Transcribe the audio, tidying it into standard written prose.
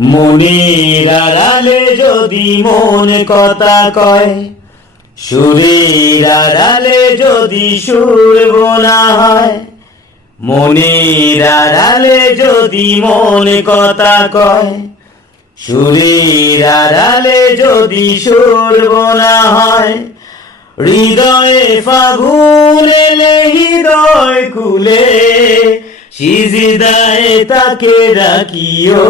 মনের আড়ালে যদি মন কথা কয়, সুরের আড়ালে যদি সুর বোনা হয়, মনের আড়ালে যদি মন কথা কয়, সুরের আড়ালে যদি সুর বোনা হয়, হৃদয়ে ফাগুন এলে হৃদয় কুলে সিজদায় তাকে রাখিও।